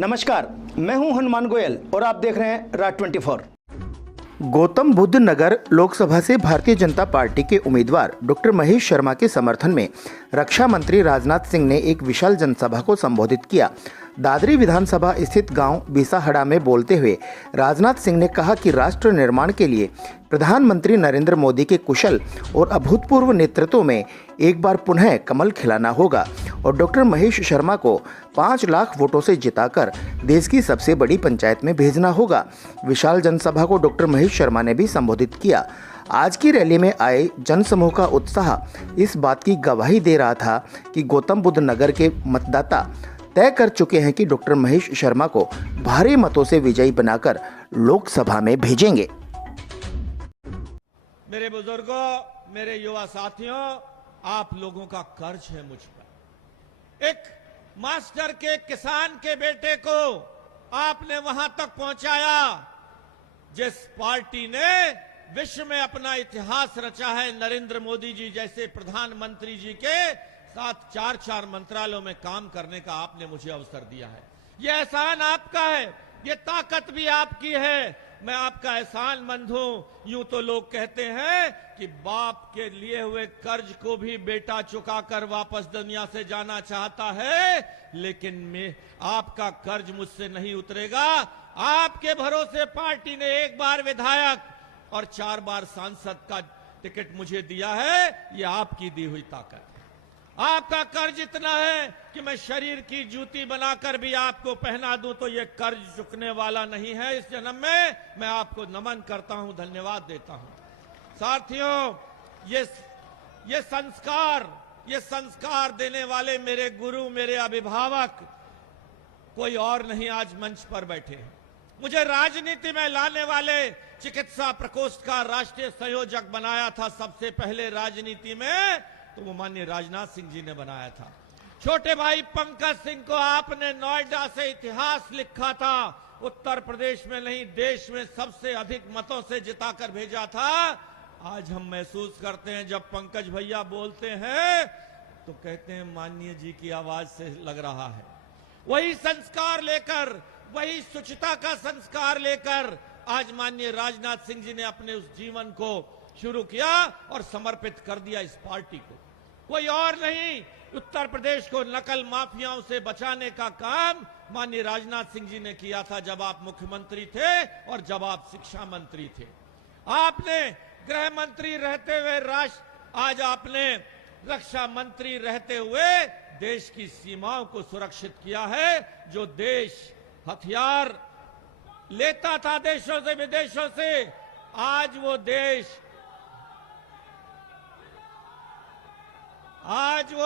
नमस्कार, मैं हूं हनुमान गोयल और आप देख रहे हैं राज 24। गौतम बुद्ध नगर लोकसभा से भारतीय जनता पार्टी के उम्मीदवार डॉक्टर महेश शर्मा के समर्थन में रक्षा मंत्री राजनाथ सिंह ने एक विशाल जनसभा को संबोधित किया। दादरी विधानसभा स्थित गांव बीसाहड़ा में बोलते हुए राजनाथ सिंह ने कहा कि राष्ट्र निर्माण के लिए प्रधानमंत्री नरेंद्र मोदी के कुशल और अभूतपूर्व नेतृत्व में एक बार पुनः कमल खिलाना होगा और डॉक्टर महेश शर्मा को 5 लाख वोटों से जिताकर देश की सबसे बड़ी पंचायत में भेजना होगा। विशाल जनसभा को डॉक्टर महेश शर्मा ने भी संबोधित किया। आज की रैली में आए जनसमूह का उत्साह इस बात की गवाही दे रहा था कि गौतम बुद्ध नगर के मतदाता तय कर चुके हैं कि डॉक्टर महेश शर्मा को भारी मतों से विजयी बनाकर लोकसभा में भेजेंगे। मेरे बुजुर्गों, मेरे युवा साथियों, आप लोगों का कर्ज है मुझ पर। एक मास्टर के किसान के बेटे को आपने वहां तक पहुंचाया जिस पार्टी ने विश्व में अपना इतिहास रचा है। नरेंद्र मोदी जी जैसे प्रधानमंत्री जी के साथ 4 मंत्रालयों में काम करने का आपने मुझे अवसर दिया है। यह एहसान आपका है, ये ताकत भी आपकी है। मैं आपका एहसानमंद हूं। यूं तो लोग कहते हैं कि बाप के लिए हुए कर्ज को भी बेटा चुकाकर वापस दुनिया से जाना चाहता है, लेकिन मैं आपका कर्ज मुझसे नहीं उतरेगा। आपके भरोसे पार्टी ने 1 बार विधायक और 4 बार सांसद का टिकट मुझे दिया है। ये आपकी दी हुई ताकत है। आपका कर्ज इतना है कि मैं शरीर की जूती बनाकर भी आपको पहना दूं तो ये कर्ज चुकने वाला नहीं है। इस जन्म में मैं आपको नमन करता हूं, धन्यवाद देता हूं। साथियों, ये संस्कार देने वाले मेरे गुरु, मेरे अभिभावक कोई और नहीं आज मंच पर बैठे हैं। मुझे राजनीति में लाने वाले चिकित्सा प्रकोष्ठ का राष्ट्रीय संयोजक बनाया था सबसे पहले राजनीति में, तो वो माननीय राजनाथ सिंह जी ने बनाया था। छोटे भाई पंकज सिंह को आपने नोएडा से इतिहास लिखा था। उत्तर प्रदेश में नहीं, देश में सबसे अधिक मतों से जिताकर भेजा था। आज हम महसूस करते हैं जब पंकज भैया बोलते हैं तो कहते हैं माननीय जी की आवाज से लग रहा है। वही संस्कार लेकर, वही शुचिता का संस्कार लेकर आज माननीय राजनाथ सिंह जी ने अपने उस जीवन को शुरू किया और समर्पित कर दिया इस पार्टी को। कोई और नहीं, उत्तर प्रदेश को नकल माफियाओं से बचाने का काम माननीय राजनाथ सिंह जी ने किया था जब आप मुख्यमंत्री थे और जब आप शिक्षा मंत्री थे। आपने गृह मंत्री रहते हुए आज आपने रक्षा मंत्री रहते हुए देश की सीमाओं को सुरक्षित किया है। जो देश हथियार लेता था देशों से, विदेशों से, आज वो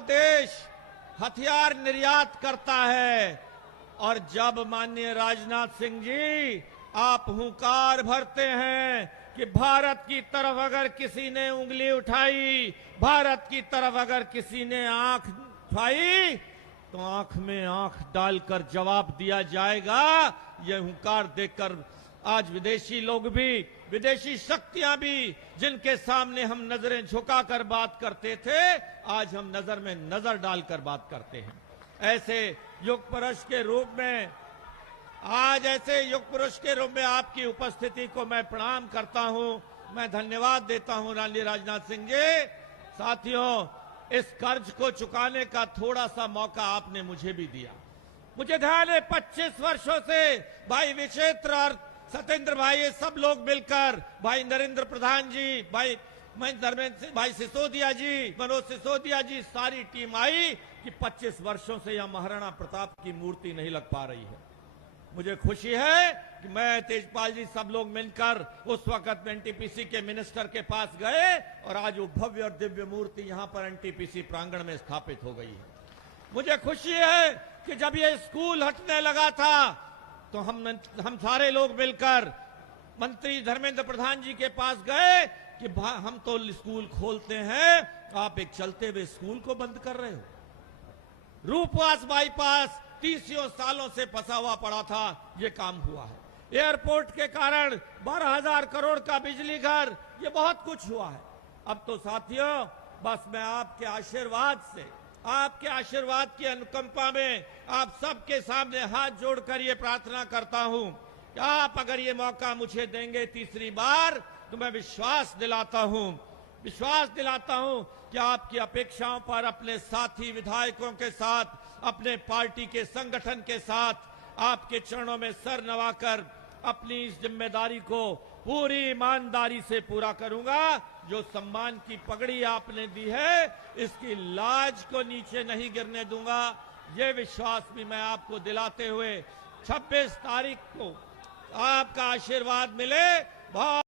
देश हथियार निर्यात करता है। और जब माननीय राजनाथ सिंह जी आप हुंकार भरते हैं कि भारत की तरफ अगर किसी ने उंगली उठाई, भारत की तरफ अगर किसी ने आंख उठाई तो आंख में आंख डालकर जवाब दिया जाएगा। यह हुंकार देकर आज विदेशी लोग भी, विदेशी शक्तियां भी, जिनके सामने हम नजरें झुकाकर बात करते थे, आज हम नजर में नजर डालकर बात करते हैं। ऐसे युग पुरुष के रूप में, आपकी उपस्थिति को मैं प्रणाम करता हूं। मैं धन्यवाद देता हूं रानी राजनाथ सिंह जी। साथियों, इस कर्ज को चुकाने का थोड़ा सा मौका आपने मुझे भी दिया। मुझे ध्यान है 25 वर्षों से भाई विचेत्र और सत्येंद्र भाई, ये सब लोग मिलकर, भाई नरेंद्र प्रधान जी, भाई धर्मेंद्र, भाई सिसोदिया जी, मनोज सिसोदिया जी, सारी टीम आई कि 25 वर्षों से यहां महाराणा प्रताप की मूर्ति नहीं लग पा रही है। मुझे खुशी है कि मैं, तेजपाल जी, सब लोग मिलकर उस वक्त एनटीपीसी के मिनिस्टर के पास गए और आज वो भव्य और दिव्य मूर्ति यहां पर एनटीपीसी प्रांगण में स्थापित हो गई है। मुझे खुशी है कि जब ये स्कूल हटने लगा था तो हम सारे लोग मिलकर मंत्री धर्मेंद्र प्रधान जी के पास गए कि हम तो स्कूल खोलते हैं, आप एक चलते हुए स्कूल को बंद कर रहे हो। रूपवास बाईपास 30 सालों से फंसा हुआ पड़ा था, ये काम हुआ है। एयरपोर्ट के कारण 12,000 करोड़ का बिजली घर, ये बहुत कुछ हुआ है। अब तो साथियों, बस मैं आपके आशीर्वाद से, आपके आशीर्वाद की अनुकंपा में आप सबके सामने हाथ जोड़कर ये प्रार्थना करता हूं कि आप अगर ये मौका मुझे देंगे तीसरी बार तो मैं विश्वास दिलाता हूं कि आपकी अपेक्षाओं पर अपने साथी विधायकों के साथ, अपने पार्टी के संगठन के साथ आपके चरणों में सर नवाकर अपनी इस जिम्मेदारी को पूरी ईमानदारी से पूरा करूंगा। जो सम्मान की पगड़ी आपने दी है, इसकी लाज को नीचे नहीं गिरने दूंगा। ये विश्वास भी मैं आपको दिलाते हुए 26 तारीख को आपका आशीर्वाद मिले। बहुत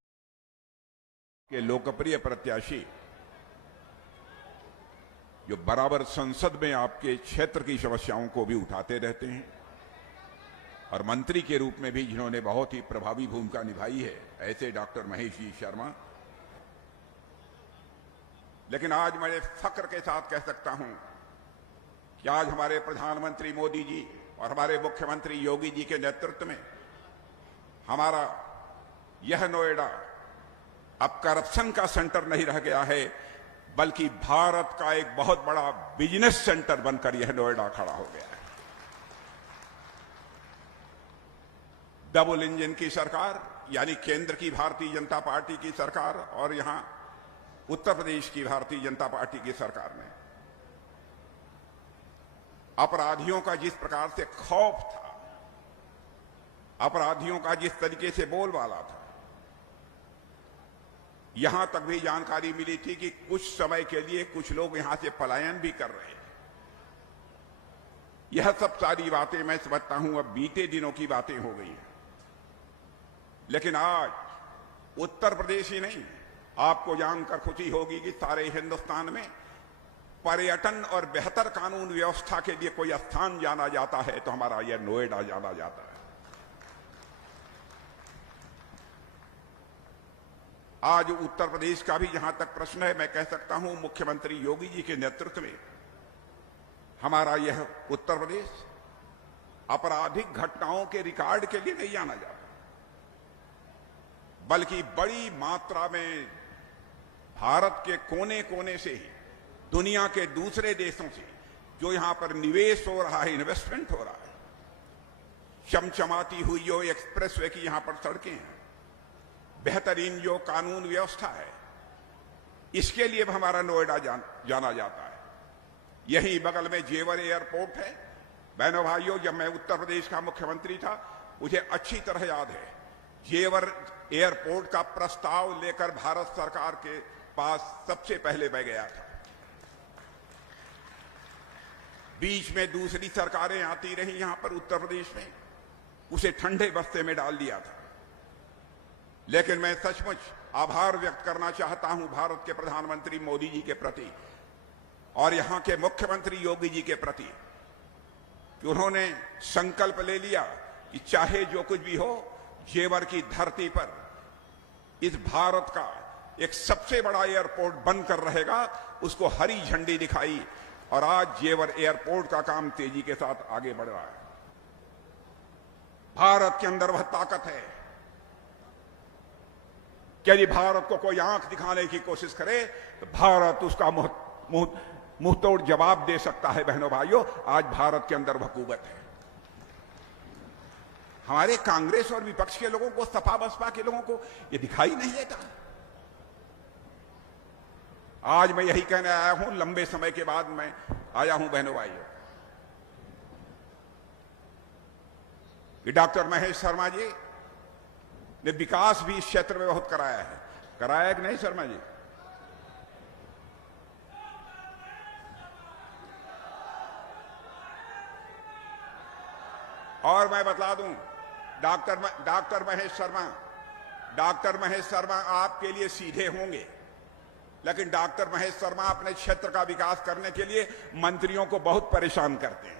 के लोकप्रिय प्रत्याशी जो बराबर संसद में आपके क्षेत्र की समस्याओं को भी उठाते रहते हैं और मंत्री के रूप में भी जिन्होंने बहुत ही प्रभावी भूमिका निभाई है, ऐसे डॉक्टर महेश जी शर्मा। लेकिन आज मैं फक्र के साथ कह सकता हूं कि आज हमारे प्रधानमंत्री मोदी जी और हमारे मुख्यमंत्री योगी जी के नेतृत्व में हमारा यह नोएडा अब करप्शन का सेंटर नहीं रह गया है, बल्कि भारत का एक बहुत बड़ा बिजनेस सेंटर बनकर यह नोएडा खड़ा हो गया है। डबल इंजन की सरकार, यानी केंद्र की भारतीय जनता पार्टी की सरकार और यहां उत्तर प्रदेश की भारतीय जनता पार्टी की सरकार ने अपराधियों का जिस प्रकार से खौफ था, अपराधियों का जिस तरीके से बोलबाला था, यहां तक भी जानकारी मिली थी कि कुछ समय के लिए कुछ लोग यहां से पलायन भी कर रहे हैं। यह सब सारी बातें मैं समझता हूं अब बीते दिनों की बातें हो गई हैं। लेकिन आज उत्तर प्रदेश ही नहीं, आपको जानकर खुशी होगी कि सारे हिंदुस्तान में पर्यटन और बेहतर कानून व्यवस्था के लिए कोई स्थान जाना जाता है तो हमारा यह नोएडा जाना जाता है। आज उत्तर प्रदेश का भी जहां तक प्रश्न है, मैं कह सकता हूं मुख्यमंत्री योगी जी के नेतृत्व में हमारा यह उत्तर प्रदेश आपराधिक घटनाओं के रिकॉर्ड के लिए नहीं जाना जाता, बल्कि बड़ी मात्रा में भारत के कोने कोने से ही दुनिया के दूसरे देशों से जो यहां पर निवेश हो रहा है, इन्वेस्टमेंट हो रहा है, चमचमाती हुई जो एक्सप्रेसवे की यहां पर सड़कें हैं, बेहतरीन जो कानून व्यवस्था है, इसके लिए भी हमारा नोएडा जाना जाता है। यही बगल में जेवर एयरपोर्ट है। बहनों भाइयों, जब मैं उत्तर प्रदेश का मुख्यमंत्री था, मुझे अच्छी तरह याद है जेवर एयरपोर्ट का प्रस्ताव लेकर भारत सरकार के पास सबसे पहले मैं गया था। बीच में दूसरी सरकारें आती रही यहां पर उत्तर प्रदेश में, उसे ठंडे बस्ते में डाल दिया था। लेकिन मैं सचमुच आभार व्यक्त करना चाहता हूं भारत के प्रधानमंत्री मोदी जी के प्रति और यहां के मुख्यमंत्री योगी जी के प्रति कि उन्होंने संकल्प ले लिया कि चाहे जो कुछ भी हो, जेवर की धरती पर इस भारत का एक सबसे बड़ा एयरपोर्ट बनकर रहेगा। उसको हरी झंडी दिखाई और आज जेवर एयरपोर्ट का काम तेजी के साथ आगे बढ़ रहा है। भारत के अंदर वह ताकत है कि यदि भारत को कोई आंख दिखाने की कोशिश करे तो भारत उसका मुंह तोड़ जवाब दे सकता है। बहनों भाइयों, आज भारत के अंदर वह कुव्वत है। हमारे कांग्रेस और विपक्ष के लोगों को, सपा बसपा के लोगों को यह दिखाई नहीं देता। आज मैं यही कहने आया हूं, लंबे समय के बाद मैं आया हूं बहनों भाइयों, कि डॉक्टर महेश शर्मा जी ने विकास भी इस क्षेत्र में बहुत कराया है। कराया कि नहीं शर्मा जी? और मैं बतला दूं, डॉक्टर महेश शर्मा आपके लिए सीधे होंगे, लेकिन डॉक्टर महेश शर्मा अपने क्षेत्र का विकास करने के लिए मंत्रियों को बहुत परेशान करते हैं।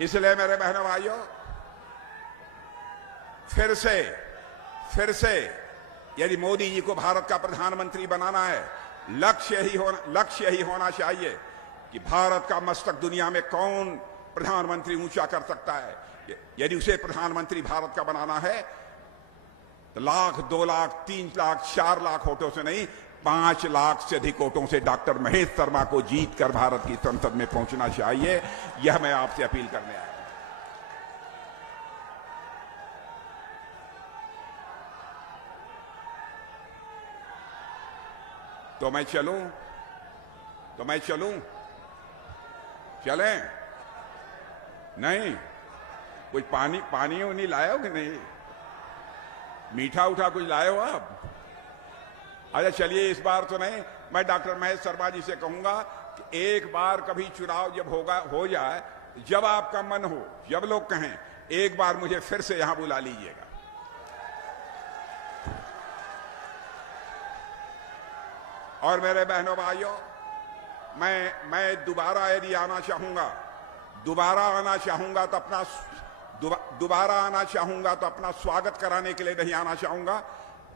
इसलिए मेरे बहनों भाइयों, फिर से यदि मोदी जी को भारत का प्रधानमंत्री बनाना है, लक्ष्य ही होना चाहिए कि भारत का मस्तक दुनिया में कौन प्रधानमंत्री ऊंचा कर सकता है। यदि उसे प्रधानमंत्री भारत का बनाना है तो लाख, 2 लाख, 3 लाख, 4 लाख वोटों से नहीं, 5 लाख से अधिक वोटों से डॉक्टर महेश शर्मा को जीत कर भारत की संसद में पहुंचना चाहिए। यह मैं आपसे अपील करने आया। तो मैं चलूं? चलें? नहीं? कुछ पानी नहीं लाए हो कि नहीं? मीठा उठा कुछ लाए हो आप? अच्छा चलिए, इस बार तो नहीं। मैं डॉक्टर महेश शर्मा जी से कहूंगा कि एक बार कभी चुनाव जब हो जाए, जब आपका मन हो, जब लोग कहें, एक बार मुझे फिर से यहां बुला लीजिएगा। और मेरे बहनों भाइयों, मैं दोबारा यदि आना चाहूंगा, दोबारा आना चाहूंगा तो अपना स्वागत कराने के लिए नहीं आना चाहूंगा,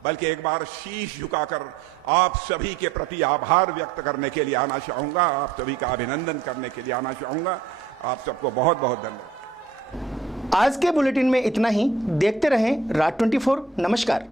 बल्कि एक बार शीश झुकाकर आप सभी के प्रति आभार व्यक्त करने के लिए आना चाहूंगा, आप सभी का अभिनंदन करने के लिए आना चाहूंगा। आप सबको बहुत बहुत धन्यवाद। आज के बुलेटिन में इतना ही। देखते रहें राज 24। नमस्कार।